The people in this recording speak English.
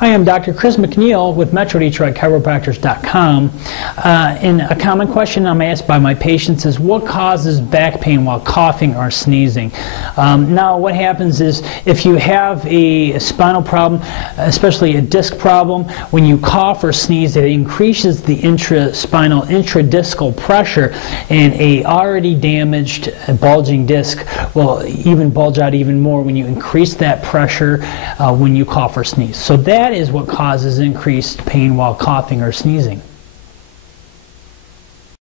Hi, I'm Dr. Chris McNeil with MetroDetroitChiropractors.com. And a common question I'm asked by my patients is, what causes back pain while coughing or sneezing? Now, what happens is, if you have a spinal problem, especially a disc problem, when you cough or sneeze, it increases the intraspinal, intradiscal pressure, and a already damaged bulging disc will even bulge out even more when you increase that pressure when you cough or sneeze. So that is what causes increased pain while coughing or sneezing.